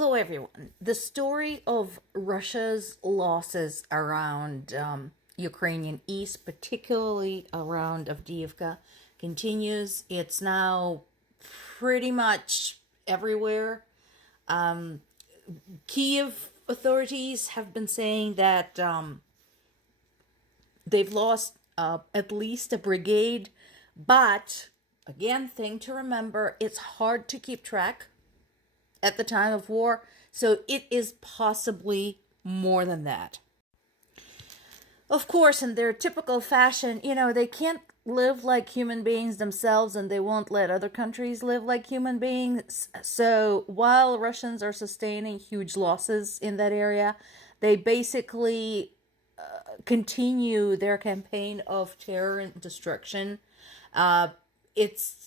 Hello, everyone. The story of Russia's losses around Ukrainian east, particularly around Avdiivka, continues. It's now pretty much everywhere. Kiev authorities have been saying that they've lost at least a brigade, but again, thing to remember, it's hard to keep track at the time of war, so it is possibly more than that. Of course, in their typical fashion, they can't live like human beings themselves and they won't let other countries live like human beings. So while Russians are sustaining huge losses in that area, they basically continue their campaign of terror and destruction. It's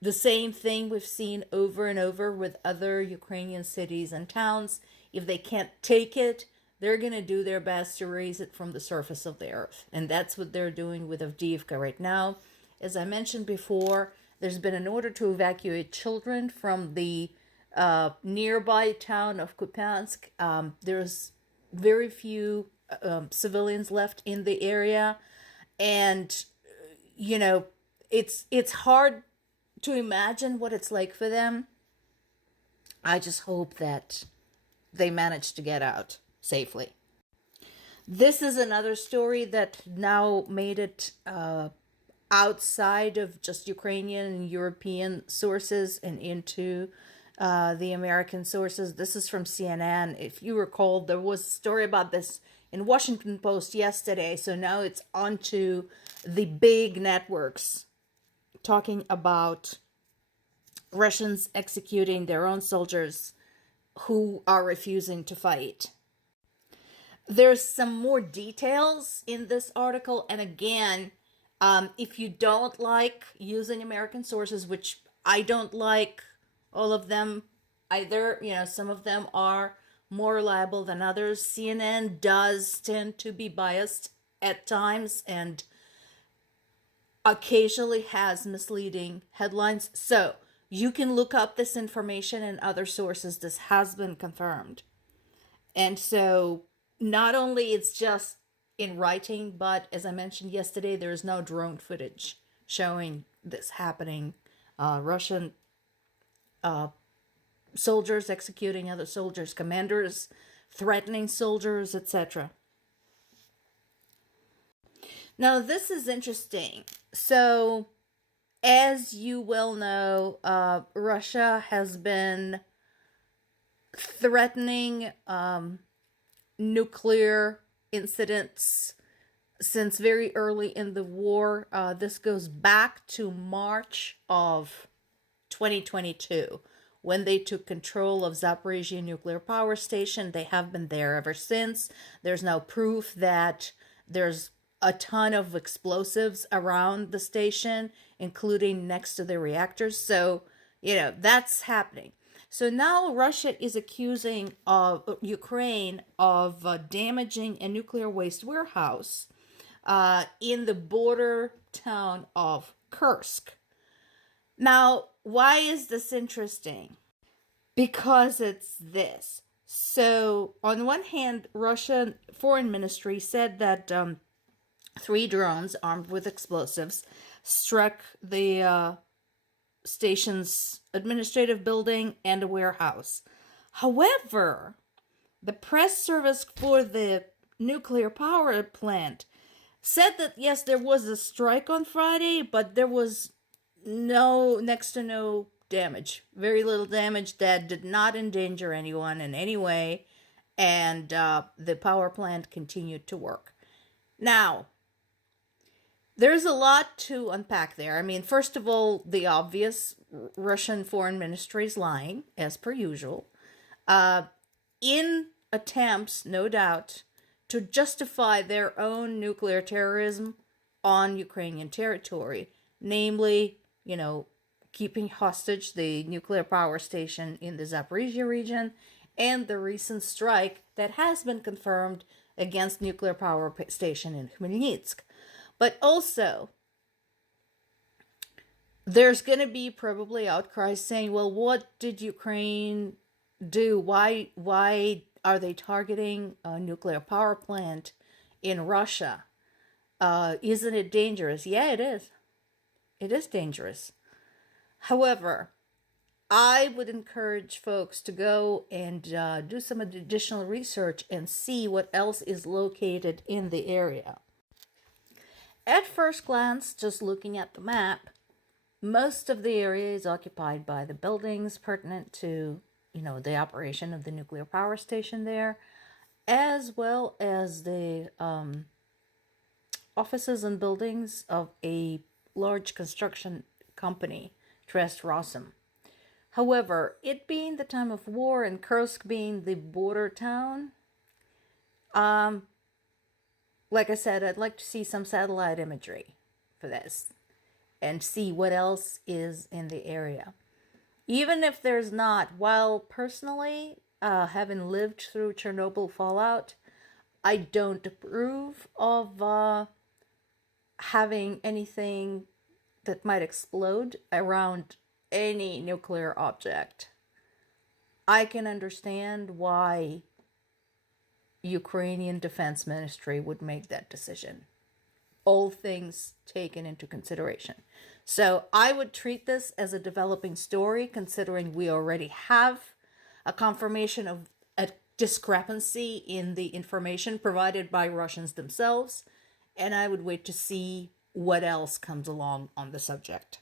the same thing we've seen over and over with other Ukrainian cities and towns. If they can't take it, they're going to do their best to raise it from the surface of the earth. And that's what they're doing with Avdiivka right now. As I mentioned before, there's been an order to evacuate children from the nearby town of Kupiansk. There's very few civilians left in the area. And, it's hard to imagine what it's like for them. I just hope that they manage to get out safely. This is another story that now made it outside of just Ukrainian and European sources and into the American sources. This is from CNN. If you recall, there was a story about this in Washington Post yesterday, so now it's onto the big networks talking about Russians executing their own soldiers who are refusing to fight. There's some more details in this article, and again, if you don't like using American sources, which I don't like all of them either, some of them are more reliable than others. CNN does tend to be biased at times and occasionally has misleading headlines. So you can look up this information in other sources. This has been confirmed. And so not only it's just in writing, but as I mentioned yesterday, there is no drone footage showing this happening. Russian soldiers executing other soldiers, commanders threatening soldiers, etc. Now, this is interesting. So, as you well know, Russia has been threatening nuclear incidents since very early in the war. This goes back to March of 2022 when they took control of Zaporizhzhia nuclear power station. They have been there ever since. There's now proof that there's a ton of explosives around the station, including next to the reactors. So, that's happening. So now Russia is accusing Ukraine of damaging a nuclear waste warehouse in the border town of Kursk. Now, why is this interesting? Because it's this. So, on one hand, Russian Foreign Ministry said that 3 drones armed with explosives struck the station's administrative building and a warehouse. However, the press service for the nuclear power plant said that yes, there was a strike on Friday, but there was next to no damage, very little damage that did not endanger anyone in any way, and the power plant continued to work. Now, there's a lot to unpack there. I mean, first of all, the obvious, Russian Foreign Ministry is lying, as per usual, in attempts, no doubt, to justify their own nuclear terrorism on Ukrainian territory, namely, keeping hostage the nuclear power station in the Zaporizhzhia region and the recent strike that has been confirmed against nuclear power station in Khmelnytsk. But also, there's going to be probably outcries saying, well, what did Ukraine do? Why are they targeting a nuclear power plant in Russia? Isn't it dangerous? Yeah, it is. It is dangerous. However, I would encourage folks to go and do some additional research and see what else is located in the area. At first glance, just looking at the map, most of the area is occupied by the buildings pertinent to, the operation of the nuclear power station there, as well as the offices and buildings of a large construction company, Trest Rossum. However, it being the time of war and Kursk being the border town, like I said, I'd like to see some satellite imagery for this and see what else is in the area. Even if there's not, while personally, having lived through Chernobyl fallout, I don't approve of having anything that might explode around any nuclear object. I can understand why Ukrainian Defense Ministry would make that decision. All things taken into consideration. So I would treat this as a developing story, considering we already have a confirmation of a discrepancy in the information provided by Russians themselves, and I would wait to see what else comes along on the subject.